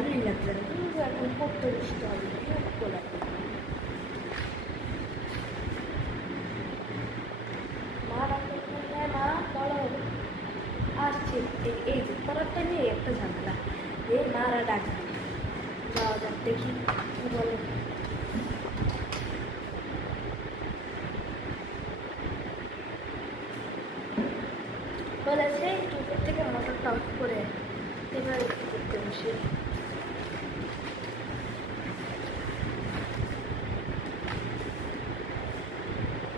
ভালোই লাগছে না, কিন্তু এখন পড়তে বসতে হবে, বিরক্ত লাগে। মা ডাক্তার, হ্যাঁ মা বলো, আসছে। এই যে পড়ার টাইমে একটা ঝামেলা, মারা ডাকবে, যাওয়া যাক দেখি কি বলে। বলেছে উপর থেকে মোটরটা অফ করে এবার একটু করতে বসে।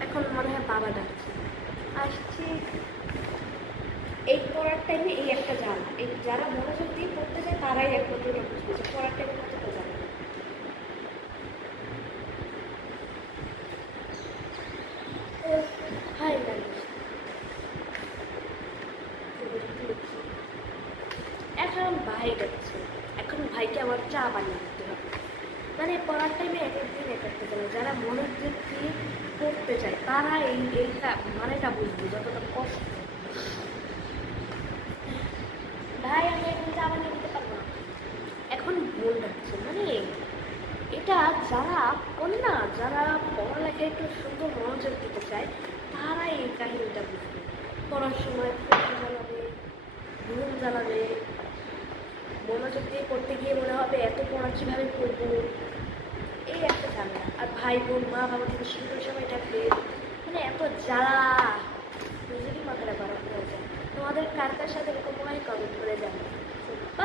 এখন মনে হয় বাবা ডাকছে, আসছি। এই পড়ার টাইমে এই একটা জ্বালা, এই যারা মনোযোগ দিয়ে পড়তে যায় তারাই একমাত্র বুঝবে পড়ার টাইমে কতটা জ্বালা। হাই লাগে। এখন ভাই ডাকছে, এখন ভাইকে আমার চা বানিয়ে দিতে হবে। মানে পড়ার টাইমে এক একদিন এক একটা জ্বালা, যারা মনোযোগ দিয়ে পড়তে চায় তারা এইটা মানেটা বুঝবে যতটা কষ্ট। ভাই আমি এখন চা বানিয়ে দিতে পারবো না, এখন বোন ডাকছে। মানে এটা যারা কন্যা, যারা পড়ালেখায় একটু সুন্দর মনোযোগ দিতে চায় তারা এই কাহিনীটা বুঝবে। পড়ার সময় ফোন জ্বালাবে, ঘুম জ্বালাবে, মনোযোগ দিয়ে পড়তে গিয়ে মনে হবে এত পড়া কীভাবে পড়বো, এই একটা ঝামেলা। আর ভাই বোন মা বাবা থেকে সুন্দর সময় থাকবে, মানে এত জ্বালা, নিজেরই মাথাটা গরম হয়ে যায়। তোমাদের কার কার সাথে এরকম হয় কমেন্ট করে যাবে।